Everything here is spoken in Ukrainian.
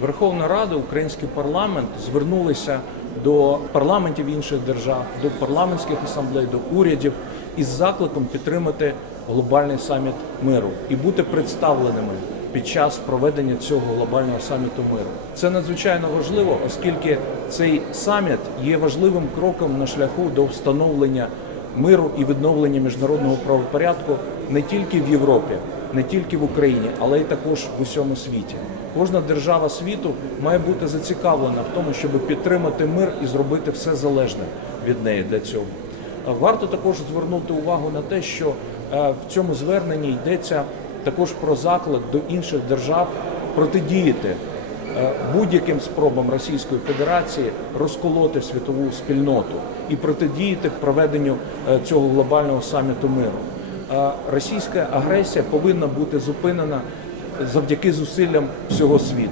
Верховна Рада, український парламент звернулися до парламентів інших держав, до парламентських асамблей, до урядів із закликом підтримати глобальний саміт миру і бути представленими під час проведення цього глобального саміту миру. Це надзвичайно важливо, оскільки цей саміт є важливим кроком на шляху до встановлення миру і відновлення міжнародного правопорядку не тільки в Європі, не тільки в Україні, але й також в усьому світі. Кожна держава світу має бути зацікавлена в тому, щоб підтримати мир і зробити все залежне від неї для цього. Е, Варто також звернути увагу на те, що е, в цьому зверненні йдеться також про заклик до інших держав протидіяти е, будь-яким спробам Російської Федерації розколоти світову спільноту і протидіяти проведенню цього глобального саміту миру. Російська агресія повинна бути зупинена завдяки зусиллям всього світу.